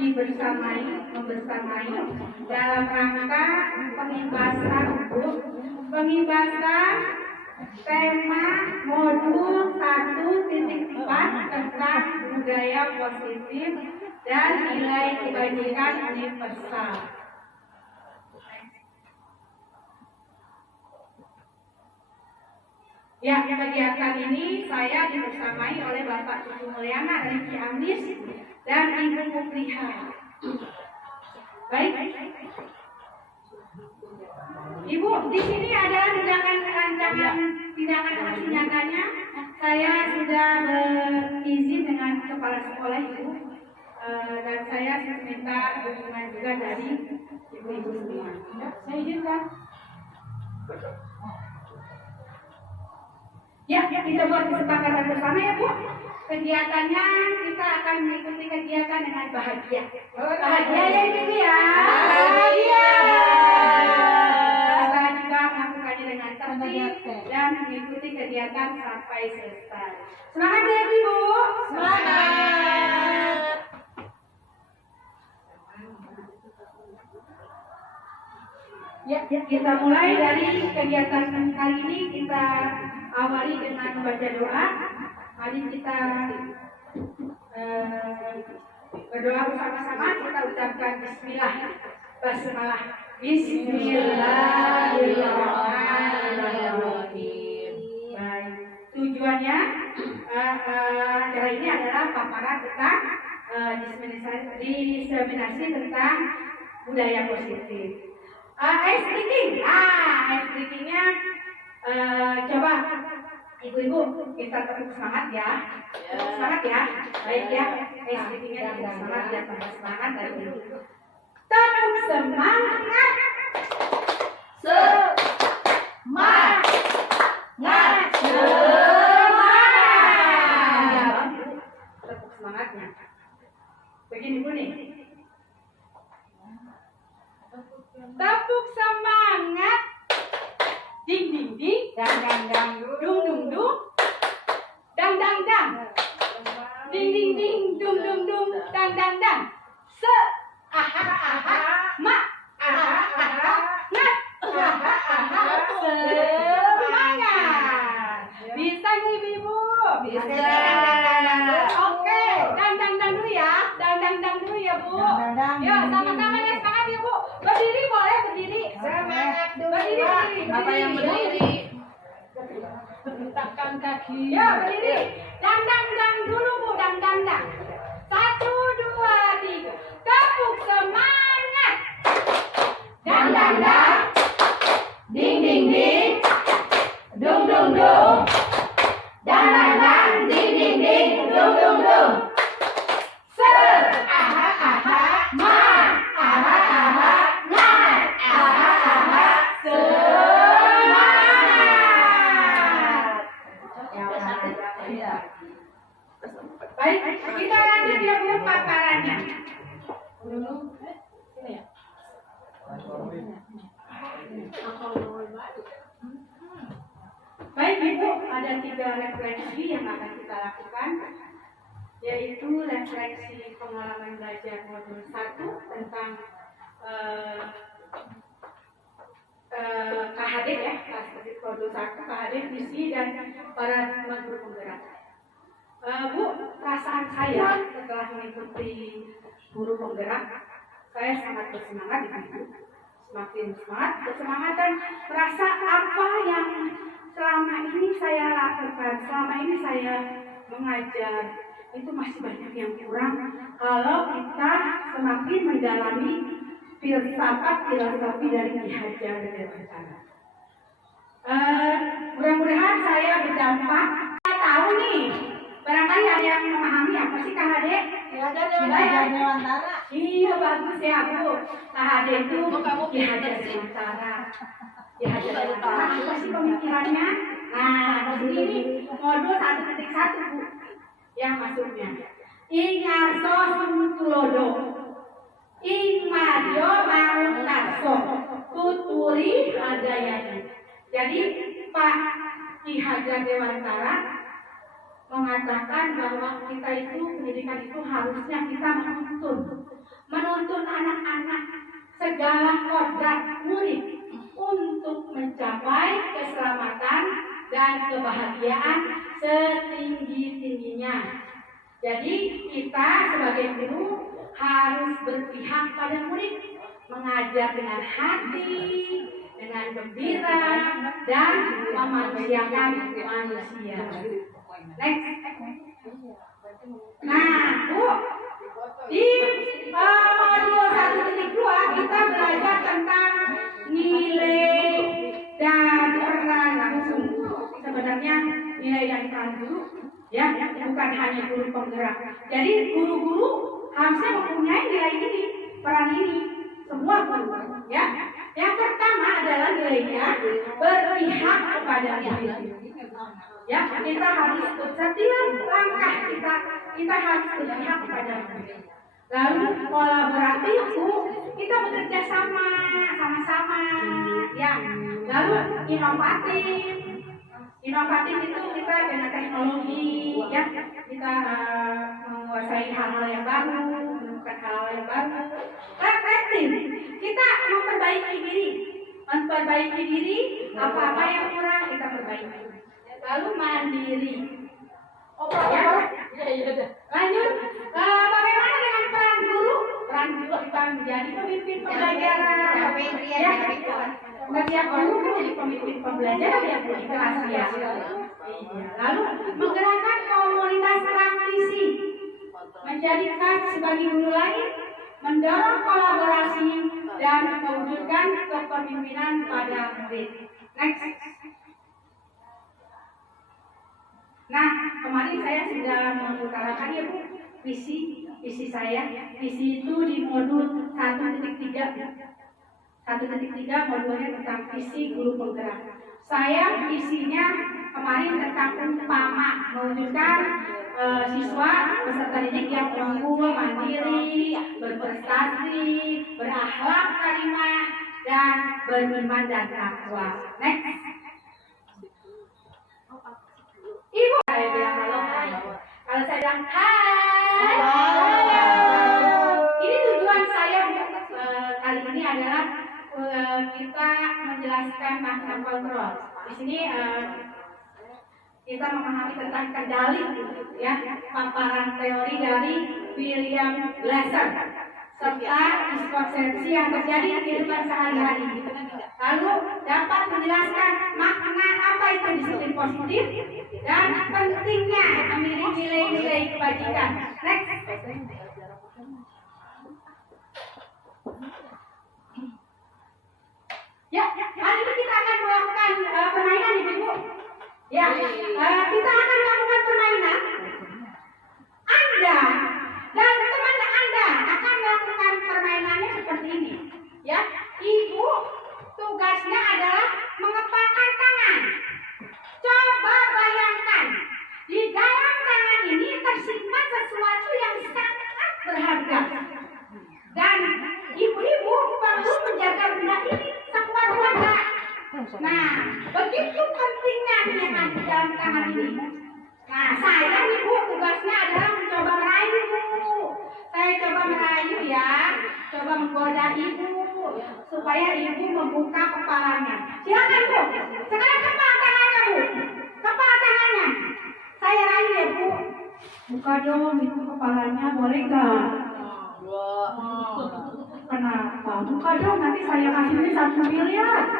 membersamai dalam rangka pengibasan tema modul 1.4 tentang budaya positif dan nilai kebajikan universal. Ya, kegiatan ini saya dibersamai oleh Bapak Ibu Mulyana dari Ciamis dan Ibu Mupliha. Baik, Ibu, di sini adalah rancangan tindakan aksi nyatanya. Saya sudah berizin dengan kepala sekolah Ibu, dan saya minta dukungan juga dari ibu-ibu semua. Saya izinkan. Ya, kita buat kesepakatan bersama ya Bu. Kegiatannya kita akan mengikuti kegiatan dengan bahagia. Bahagia ya Ibu ya. Bahagia. Kita juga melakukannya dengan tertib dan mengikuti kegiatan sampai selesai. Semangat ya Ibu. Semangat. Ya, kita mulai dari kegiatan kali ini. Kita awali dengan membaca doa. Mari kita berdoa bersama-sama. Kita ucapkan Bismillah. Basmalah. Bismillahirrahmanirrahim. Baik. Tujuannya acara ini adalah paparan tentang diseminasi tentang budaya positif. Ice breaking-nya coba ibu-ibu kita tetap semangat ya. Semangat ya. Baik ya. Ice breaking-nya kita semangat ya, semangat dari ibu. Tetap semangat. Semangat. Tetap semangatnya. Begini Bu nih. Tepuk semangat. Ding ding ding, dang dang dang, dung dung dung, dang dang dang, ding ding ding, dung dung dung, dang dang dang. Se aha aha, ma aha aha, ngat aha aha. Semangat. Bisa nih Ibu? Bisa. Oke, dang dang dang dulu ya, dang dang dang dulu ya Bu. Yuk sama-sama ya, semangat ya Bu. Berdiri boleh berdiri. Semangat dulu. Berdiri. Apa yang berdiri? Letakkan kaki. Ya berdiri. Dang dang dang dulu Bu, dang dang dang. 1, 2, 3. Tepuk semangat. Dang dang dang. Ding ding ding. Dung dung dung. Dang dang dang. Ding ding ding. Dung dung dung. Se aha aha ma aha aha ngat aha aha semangat. Baik, kita lanjut ya Bu paparannya. Ini ya. Baik Ibu, ada 3 refleksi yang akan kita lakukan, yaitu refleksi pengalaman belajar modul 1 tentang KHD ya, modul 1 KHD, visi dan paradigma guru penggerak. Bu, perasaan saya setelah mengikuti guru penggerak, saya sangat bersemangat Ibu. Semakin semangat, bersemangat dan merasa apa yang selama ini saya lakukan, selama ini saya mengajar, itu masih banyak yang kurang kalau kita semakin mendalami filosofi dari Ki Hajar Dewantara. Mudah-mudahan saya berdampak. Saya tahu nih, barangkali ada yang memahami apa sih KHD? Ki Hajar Dewantara. Iya bagus ya Bu. KHD itu Ki Hajar Dewantara. Ki Hajar Dewantara apa sih pemikirannya? Nah, di sini modul 1.1 Bu. Yang masuknya. Ingarso Suntulodo. Ing Madio Mangunarso Tuturi Hadayani. Jadi Pak Ki Hajar Dewantara mengatakan bahwa kita itu pendidikan itu harusnya kita menuntun menuntun anak-anak segala kodrat murid untuk mencapai keselamatan dan kebahagiaan setinggi-tingginya. Jadi kita sebagai guru harus berpihak pada murid, mengajar dengan hati, dengan gembira, dan memanusiakan manusia. Next. Nah, Bu, di modul 1.2 kita belajar tentang nilai dan peran langsung. Sebenarnya nilai dan peran guru, ya, bukan hanya guru penggerak. Jadi guru-guru harusnya mempunyai nilai ini, peran ini, semua guru, ya. Yang pertama adalah nilainya berpihak kepada murid. Ya, kita harus setiap langkah kita harus berpihak kepada murid. Lalu kolaboratif, Bu, kita bekerja sama-sama, ya. Lalu inovatif. Inovatif itu kita dengan teknologi, ya, kita menguasai hal-hal yang baru, menemukan hal-hal yang baru. Kreatif, kita memperbaiki diri, apa-apa yang kurang kita perbaiki. Lalu mandiri. Lanjut, bagaimana dengan peran guru? Peran guru kita menjadi pemimpin pembelajaran. Ya, setiap guru menjadi pemimpin pembelajaran yang berikhlas, ya. Lalu menggerakkan komunitas praktisi, menjadikan sebagai guru lain, mendorong kolaborasi dan mewujudkan kepemimpinan pada murid. Next. Nah, kemarin saya sudah mengutarakan, ya, Bu, visi saya. Visi itu di modul 1.3. 1.3 modulnya tentang visi guru penggerak. Saya visinya kemarin tentang umpama, mewujudkan siswa peserta didik yang unggul, mandiri, berprestasi, berakhlak karimah, dan beriman dan takwa. Next. Ibu, saya bilang halo. Kalau saya bilang hai. Ini tujuan saya kali ini adalah kita menjelaskan makna kontrol. Di sini kita memahami tentang kendali, ya, paparan teori dari William Glasser serta diskonsepsi yang terjadi di kehidupan sehari-hari. Lalu dapat menjelaskan makna apa itu disiplin positif dan pentingnya memiliki nilai-nilai kebajikan. Next. Ya, hari ini kita akan melakukan permainan, Ibu. Ya, kita akan melakukan permainan. Anda dan teman Anda akan melakukan permainannya seperti ini. Ya, Ibu tugasnya adalah mengepalkan tangan. Coba bayangkan, di dalam tangan ini tersimpan sesuatu yang sangat berharga. Dan ibu-ibu perlu menjaga benda ini sekuat-kuatnya. Nah, begitu pentingnya yang ada di dalam tangan ini. Nah, saya, Ibu, tugasnya adalah mencoba merayu, Bu. Saya coba merayu, ya, coba menggoda Ibu supaya Ibu membuka kepalanya. Silakan, Bu. Sekarang kepala tangannya, Bu. Kepala tangannya. Saya rayu, ya, Bu. Buka dong, Ibu, kepalanya, boleh nggak? Kenapa? Buka dong, nanti saya kasih ini 1 miliar.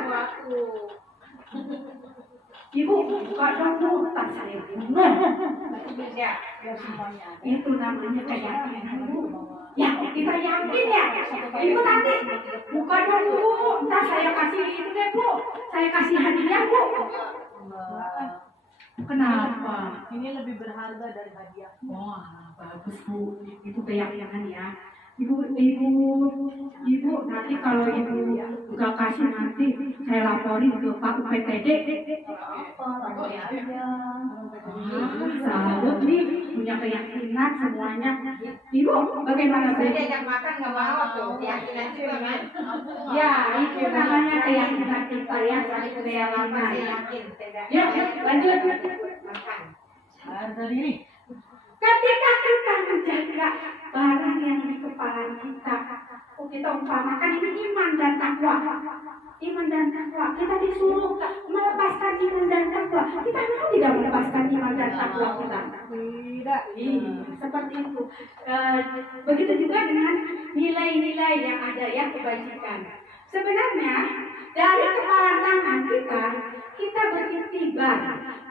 Ibu, buka dong, Bu. Tak saya bunga. Itu namanya keyakinan, Bu. Ya, kita yakin, ya. Ibu nanti buka dong, Bu. Ntar saya kasih itu deh, Bu. Saya kasih hadiah, Bu. Kenapa? Ini lebih berharga dari hadiah. Wah, bagus, Bu. Itu keyakinan, ya. Ibu, nanti kalau Ibu nggak kasih, nanti saya laporin ke Pak UPTD. Salut nih, punya keyakinan semuanya. Ibu, bagaimana, Bu? Yang makan nggak mau tuh, keyakinan itu kan? Ya, itu namanya keyakinan kita, ya. Keyakinan. Ya, lanjut. Makan. Harga diri. Ketika kita menjaga barang yang di kepala kita, kita umpamakan ini iman dan takwa. Iman dan takwa. Kita disuruh melepaskan iman dan takwa. Kita mau tidak melepaskan iman dan takwa kita? Tidak. Seperti itu. Begitu juga dengan nilai-nilai yang ada ya kebajikan. Sebenarnya dari kepala tangan kita beriktibar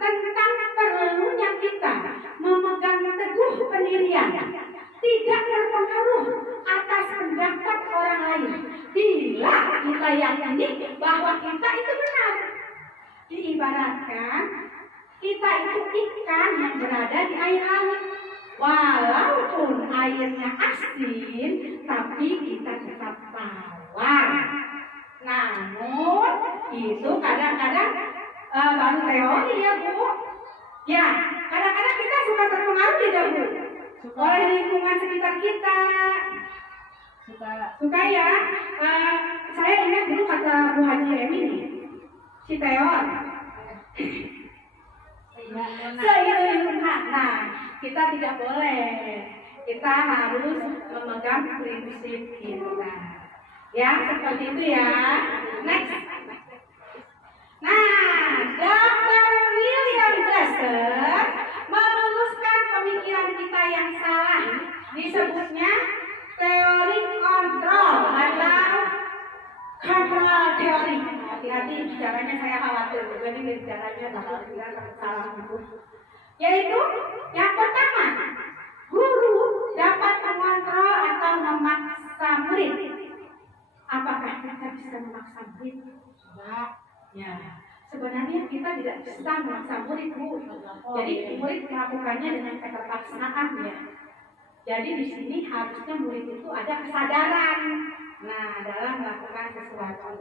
tentang perlunya kita memegang teguh pendirian, tidak terpengaruh atas pendapat orang lain. Bila kita yakini bahwa kita itu benar, diibaratkan kita itu ikan yang berada di air laut. Walaupun airnya asin, tapi kita tetap tawar. Namun itu kadang-kadang baru teori ya Bu. Ya, kadang-kadang kita suka terpengaruh tidak Bu? Oleh lingkungan sekitar kita. Suka ya. Saya ingat dulu kata Bu Haji Emi nih, si Teor. Nah, kita tidak boleh. Kita harus memegang prinsip kita. Ya, seperti itu ya. Next. Nah, Dr. William Glasser meluruskan pemikiran kita yang salah. Disebutnya teori kontrol atau control teori. Hati-hati bicaranya, saya khawatir. Jadi bicaranya takut salah itu. Yaitu yang pertama, guru dapat mengontrol atau memaksa murid. Apakah kita bisa memaksa murid? Tidak. Ya, sebenarnya kita tidak bisa memaksa murid, Bu. Jadi murid melakukannya dengan keterpaksaan ya. Jadi di sini harusnya murid itu ada kesadaran. Nah, dalam melakukan sesuatu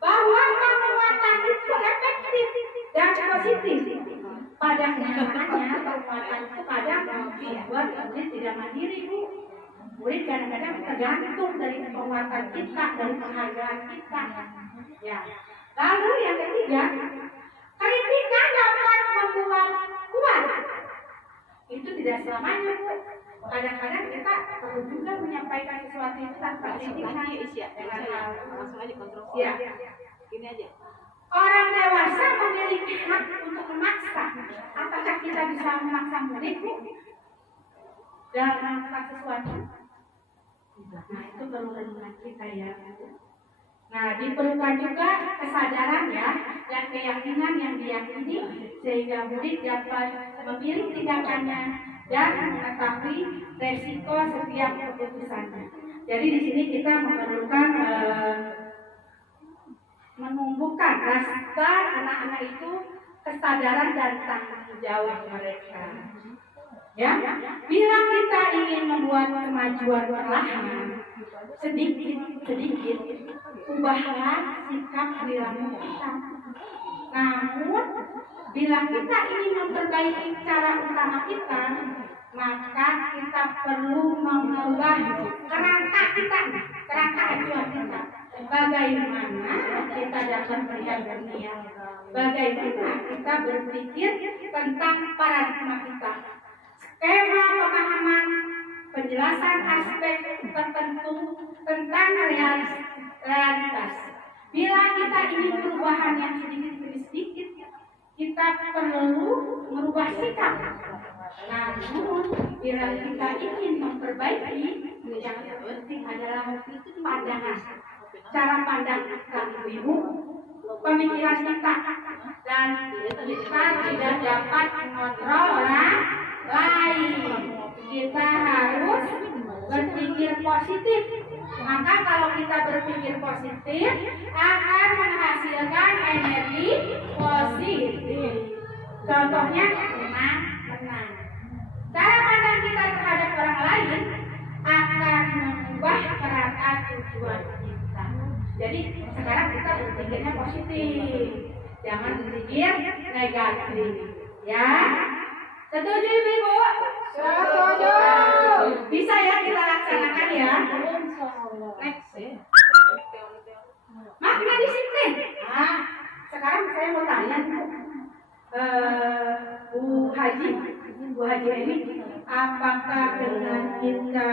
bahwa penguatan itu efektif dan positif. Pada kenyataannya penguatan itu kadang membuat murid tidak mandiri, Bu. Murid kadang-kadang tergantung dari penguatan kita, dari penghargaan kita. Ya. Lalu yang ketiga, kritikan dapat membuat kuat. Itu tidak selamanya, Bu. Kadang-kadang kita perlu juga menyampaikan sesuatu itu tanpa kritikan. Langsung aja kontrol. Ya. Gini aja. Orang dewasa memiliki hak untuk memaksa. Apakah kita bisa memaksa murid, Bu, dalam melakukan sesuatu? Nah, itu perlu renungan kita ya. Nah, diperlukan juga kesadaran ya dan keyakinan yang diyakini sehingga murid dapat memilih tindakannya dan mengetahui resiko setiap keputusannya. Jadi di sini kita memerlukan menumbuhkan rasa anak-anak itu kesadaran dan tanggung jawab mereka. Ya, bila kita ingin membuat kemajuan perlahan, sedikit, ubahlah sikap perilaku kita. Namun, bila kita ingin memperbaiki cara utama kita, maka kita perlu mengubah kerangka kita, kerangka acuan kita. Bagaimana kita dapat melihat dunia? Bagaimana kita berpikir tentang paradigma kita? Skema pemahaman, penjelasan aspek tertentu tentang realitas. Bila kita ingin perubahan yang sedikit demi sedikit, kita perlu merubah sikap. Namun, bila kita ingin memperbaiki, yang penting adalah pandangan. Cara pandang kita, Ibu, pemikiran kita, dan kita tidak dapat mengontrol orang lain. Kita harus berpikir positif. Maka kalau kita berpikir positif akan menghasilkan energi positif. Contohnya tenang. Cara pandang kita terhadap orang lain akan mengubah kerangka tujuan kita. Jadi sekarang kita berpikirnya positif, jangan berpikir negatif. Ya, setuju Ibu? Setuju. Bisa ya kita laksanakan ya. Next. Makna disiplin. Nah, sekarang saya mau tanya Bu Haji ini apakah dengan kita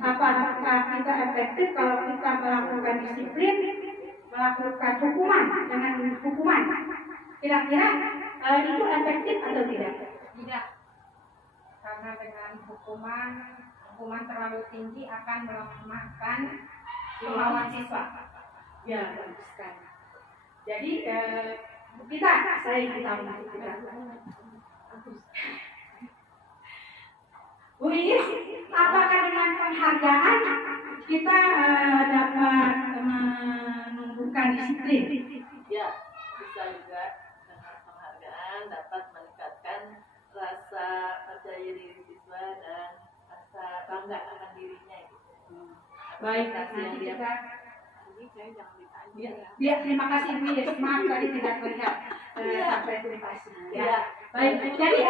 apakah kita efektif kalau kita melakukan disiplin, melakukan hukuman dengan hukuman. Kira-kira itu efektif atau tidak? Tidak, karena dengan hukuman terlalu tinggi akan melemahkan kemauan siswa. Ya, bagus sekali. Jadi Bu Iis, apakah dengan penghargaan kita dapat menumbuhkan disiplin? Ya, bisa juga dengan penghargaan dapat meningkatkan rasa percaya diri siswa dan rasa bangga akan dirinya gitu. Baik, Kasih yang nanti dia kita ini saya jangan ditanya. ya, terima kasih Bu Iis. Maaf tadi tidak terlihat sampai tuntas. Ya. Baik, jadi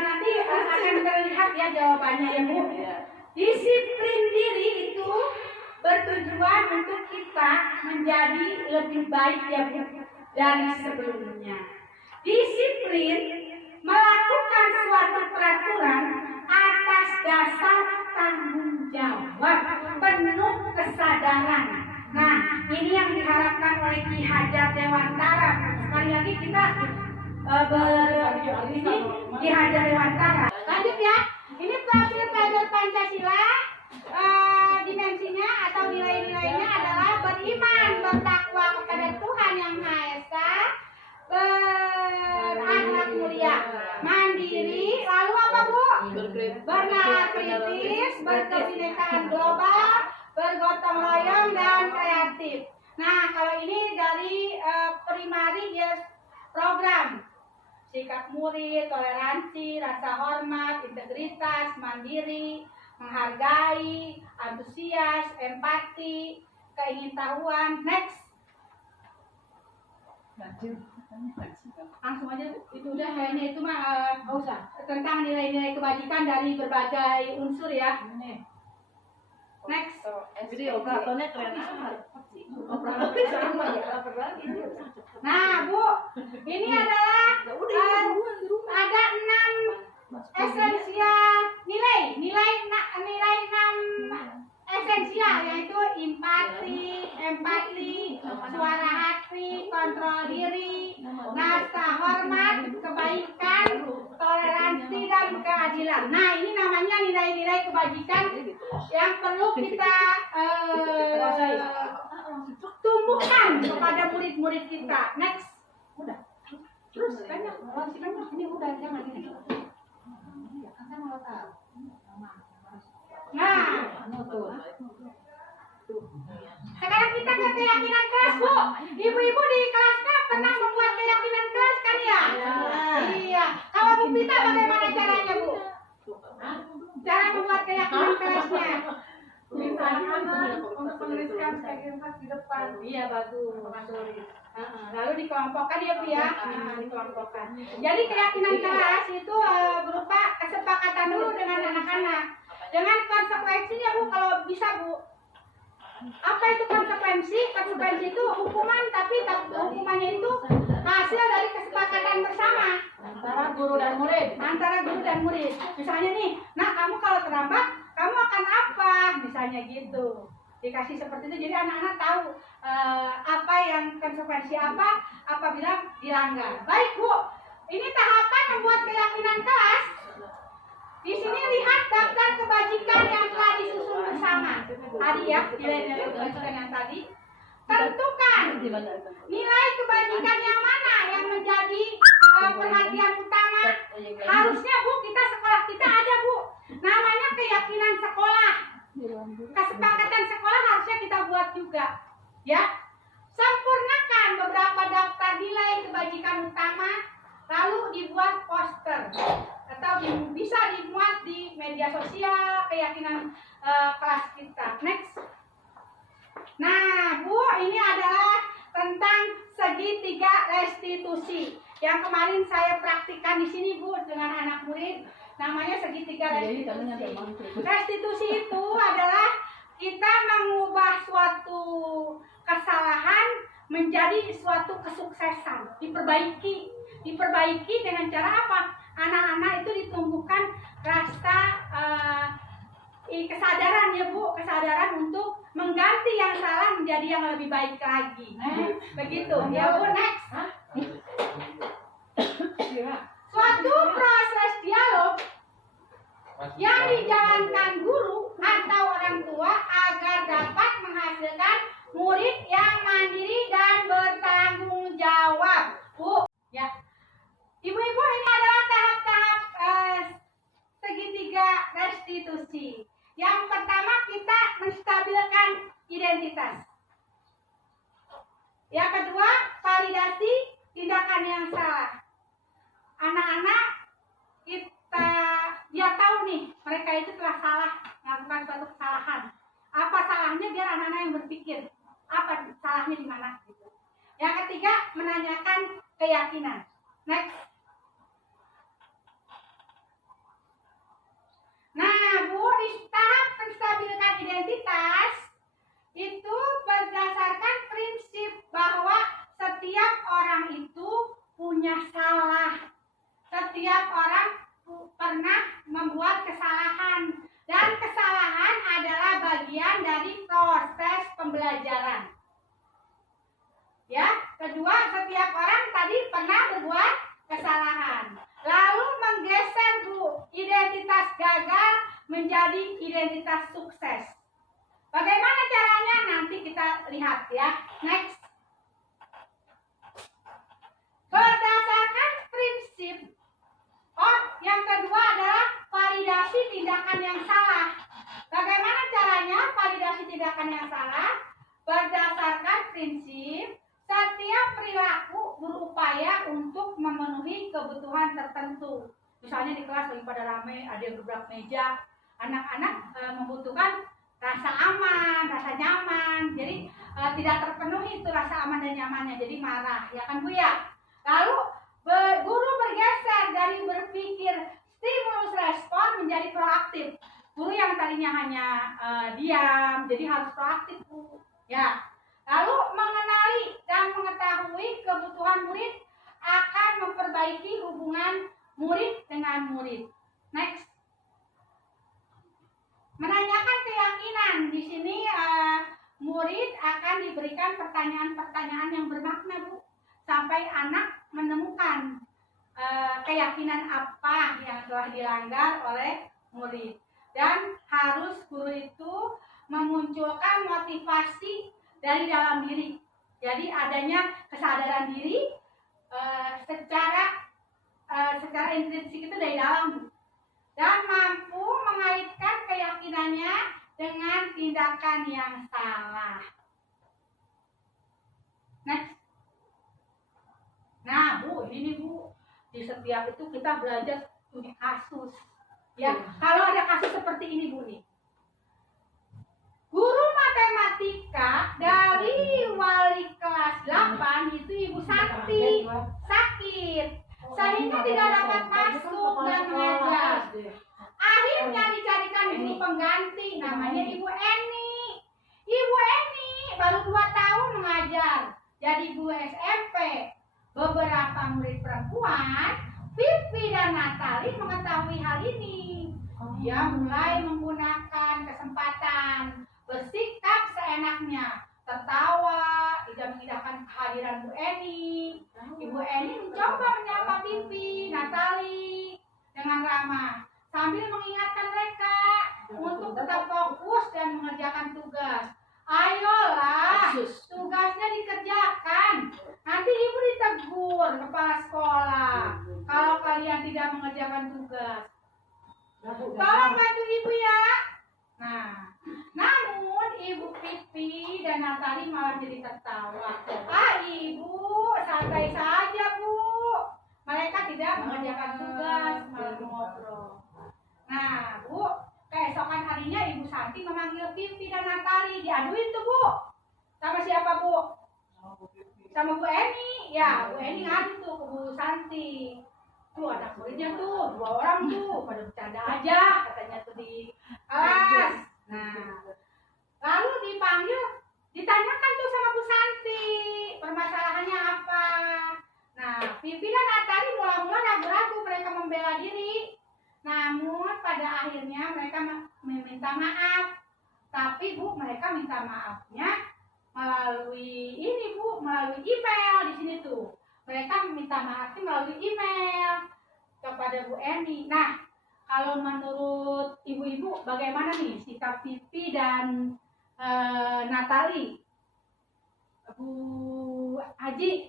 nanti akan terlihat ya jawabannya ya Bu. Ya. Disiplin diri itu bertujuan untuk kita menjadi lebih baik ya Bu dari sebelumnya. Disiplin melakukan suatu peraturan atas dasar tanggung jawab penuh kesadaran. Nah, ini yang diharapkan oleh Ki Hajar Dewantara. Sekali lagi kita ini Ki Hajar Dewantara. Lanjut ya. Ini profil kader Pancasila. Dimensinya atau nilai-nilainya adalah beriman, bertakwa kepada Tuhan Yang Maha Esa, berakhlak mulia, mandiri, lalu apa Bu? Bernalar kritis, berkebinekaan global, bergotong royong dan kreatif. Nah, kalau ini dari primary yes program. Sikap murid, toleransi, rasa hormat, integritas, mandiri, menghargai, antusias, empati, keingintahuan. Next. Langsung aja itu udah kayaknya itu mah nggak usah. Tentang nilai-nilai kebajikan dari berbagai unsur ya. Next. Video kartonnya keren amat. Nah Bu, ini adalah ada 6 esensial nilai 6 esensial, yaitu empati, suara hati, kontrol diri, rasa hormat, kebaikan, toleransi dan keadilan. Nah, ini namanya nilai-nilai kebajikan yang perlu kita tumbuhkan kepada murid-murid kita. Next. Udah. Terus banyak ini udah jangan ini. Nah, sekarang kita ke keyakinan kelas Bu. Ibu-ibu di kelasnya pernah membuat keyakinan kelas kan ya? Iya. Kalau Bu Pita bagaimana caranya Bu? Cara membuat keyakinan kelasnya? Misalnya untuk menuliskan keyakinan di depan. Iya bagus. Lalu dikelompokkan ya Bu ya. Dikelompokkan. Jadi keyakinan kelas itu berupa kesepakatan dulu dengan anak-anak. Dengan konsekuensinya Bu, kalau bisa Bu. Apa itu konsekuensi? Konsekuensi itu hukuman, tapi hukumannya itu hasil dari kesepakatan bersama Antara guru dan murid. Misalnya nih, nah kamu kalau terlambat, kamu akan apa? Misalnya gitu. Dikasih seperti itu, jadi anak-anak tahu apa yang konsekuensi apa apabila dilanggar. Baik Bu, ini tahapan membuat keyakinan kelas. Di sini lihat daftar kebajikan yang telah disusun bersama. Tadi ya, nilai-nilai kebajikan yang tadi. Tentukan nilai kebajikan yang mana yang menjadi perhatian utama. Harusnya Bu, sekolah kita ada Bu, namanya keyakinan sekolah. Kesepakatan sekolah harusnya kita buat juga, ya. Sempurnakan beberapa daftar nilai kebajikan utama, lalu dibuat poster atau bisa dimuat di media sosial keyakinan kelas kita. Next. Nah Bu, ini adalah tentang segitiga restitusi yang kemarin saya praktikkan di sini Bu dengan anak murid. Namanya segitiga restitusi. Restitusi itu adalah kita mengubah suatu kesalahan menjadi suatu kesuksesan. Diperbaiki dengan cara apa? anak-anak itu ditumbuhkan rasa kesadaran ya Bu, kesadaran untuk mengganti yang salah menjadi yang lebih baik lagi. Begitu ya Bu. Next. Suatu proses dialog yang dijalankan guru atau orang tua agar dapat menghasilkan murid yang mandiri dan bertanggung jawab. Bu, ya. Ibu-ibu, ini adalah tahap-tahap segitiga restitusi. Yang pertama kita menstabilkan identitas. Yang kedua, validasi tindakan yang salah. Anak-anak dia tahu nih mereka itu telah salah melakukan suatu kesalahan. Apa salahnya biar anak-anak yang berpikir apa salahnya di mana gitu. Yang ketiga, menanyakan keyakinan. Next. Nah, Bu, di tahap menstabilkan identitas itu berdasarkan prinsip bahwa setiap orang itu punya salah. Setiap orang pernah membuat kesalahan dan kesalahan adalah bagian dari proses pembelajaran. Ya, kedua, setiap orang tadi pernah berbuat kesalahan. Lalu menggeser Bu, identitas gagal menjadi identitas sukses. Bagaimana caranya? Nanti kita lihat ya. Next. Berdasarkan prinsip. Yang kedua adalah validasi tindakan yang salah. Bagaimana caranya validasi tindakan yang salah? Berdasarkan prinsip setiap perilaku berupaya untuk memenuhi kebutuhan tertentu. Misalnya di kelas lagi pada ramai, ada yang gebrak meja. Anak-anak membutuhkan rasa aman, rasa nyaman. Jadi tidak terpenuhi itu rasa aman dan nyamannya. Jadi marah, ya kan Bu ya? Lalu guru bergeser dari berpikir stimulus respon menjadi proaktif. Guru yang tadinya hanya diam, jadi harus proaktif Bu. Ya. Lalu mengenali dan mengetahui kebutuhan murid akan memperbaiki hubungan murid dengan murid. Next. Menanyakan keyakinan. Di sini murid akan diberikan pertanyaan-pertanyaan yang bermakna Bu, sampai anak menemukan keyakinan apa yang telah dilanggar oleh murid. Dan harus guru itu memunculkan motivasi dari dalam diri. Jadi adanya kesadaran diri secara intrinsik itu dari dalam, dan mampu mengaitkan keyakinannya dengan tindakan yang salah. Next. Nah Bu, ini Bu, di setiap itu kita belajar studi kasus. Ya, kalau ada kasus seperti ini Bu nih. Guru matematika dari wali kelas 8 itu Ibu Santi sakit, sehingga tidak dapat masuk dan mengajar. Akhirnya dicarikan guru pengganti, namanya Ibu Eni. Ibu Eni baru 2 tahun mengajar, jadi guru SMP. Beberapa murid perempuan, Pipi dan Natali, mengetahui hal ini. Dia mulai menggunakan kesempatan, bersikap seenaknya, tertawa, tidak mengindahkan kehadiran Bu Eni. Ibu Eni mencoba menyapa Pipi, Natali dengan ramah, sambil mengingatkan mereka untuk tetap fokus dan mengerjakan tugas. Ayolah, tugasnya dikerjakan. Nanti Ibu ditegur kepala sekolah kalau kalian tidak mengerjakan tugas. Tolong bantu Ibu ya. Nah, namun Ibu Pipi dan Natali malah jadi tertawa. Ibu, santai saja Bu. Mereka tidak mengerjakan tugas, malah ngobrol. Nah Bu, keesokan harinya Ibu Santi memanggil Pipi dan Natali. Diaduin tuh Bu. Sama siapa Bu? Sama Bu Eni. Ya, Bu Eni ngadu tuh ke Bu Santi. Tuh anak muridnya tuh 2 orang tuh pada bercanda aja katanya tuh di kelas. Nah, lalu ditanyakan tuh sama Bu Santi permasalahannya apa. Nah, Pipi dan Natali mula-mula ragu-ragu mereka membela Tapi Bu, mereka minta maafnya melalui ini Bu, melalui email di sini tuh. Mereka minta maafnya melalui email kepada Bu Eni. Nah, kalau menurut ibu-ibu bagaimana nih sikap Pipi dan Natali? Bu Haji?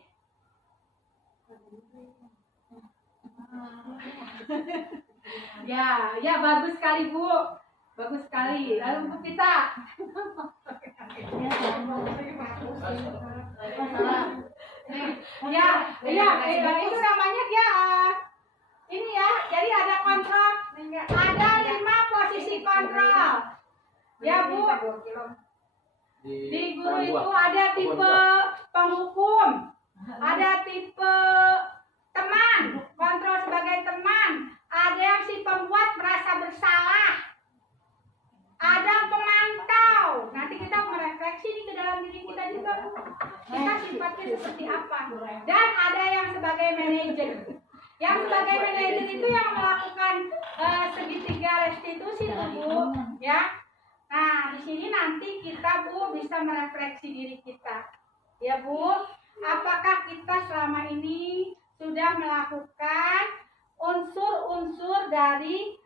Ya bagus sekali Bu, bagus sekali. Lalu Bu Pita? Itu namanya dia ini ya. Jadi ada kontrol, ada 5 posisi kontrol. Ya Bu. Di guru itu ada tipe penghukum, ada tipe teman, kontrol sebagai teman, ada yang si pembuat merasa bersalah, ada pemantau. Nanti kita merefleksi nih ke dalam diri kita juga, kita sifatnya seperti apa. Dan ada yang sebagai manajer. Yang sebagai manajer itu yang melakukan segitiga restitusi tuh Bu, ya. Nah, di sini nanti kita Bu bisa merefleksi diri kita. Ya Bu, apakah kita selama ini sudah melakukan unsur-unsur dari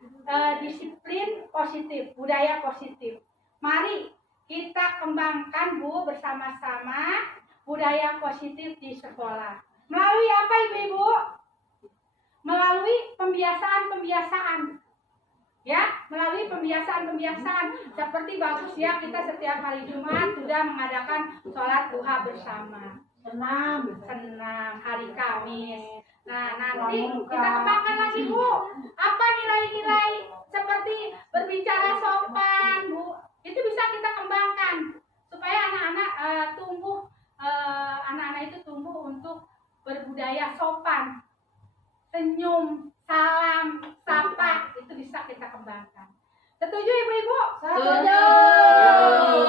disiplin positif, budaya positif. Mari kita kembangkan Bu bersama-sama budaya positif di sekolah. Melalui apa Ibu-ibu? Melalui pembiasaan-pembiasaan. Ya, melalui pembiasaan-pembiasaan seperti bagus ya kita setiap hari Jumat sudah mengadakan sholat duha bersama. Senam hari Kamis. Nah, nanti kita kembangkan lagi Bu. Apa nilai-nilai seperti berbicara sopan Bu? Itu bisa kita kembangkan supaya anak-anak anak-anak itu tumbuh untuk berbudaya sopan. Senyum, salam, sapa itu bisa kita kembangkan. Setuju Ibu-ibu? Setuju.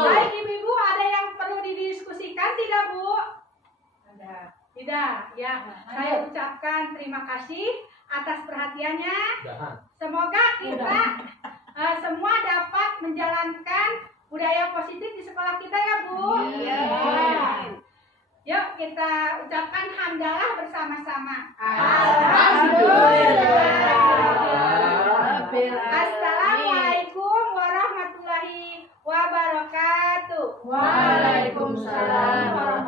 Baik Ibu-ibu, ada yang perlu didiskusikan tidak Bu? Ada. Tidak, ya. Saya ucapkan terima kasih atas perhatiannya. Semoga kita semua dapat menjalankan budaya positif di sekolah kita ya Bu. Iya. Yuk kita ucapkan hamdalah bersama-sama. Assalamualaikum warahmatullahi wabarakatuh. Waalaikumsalam.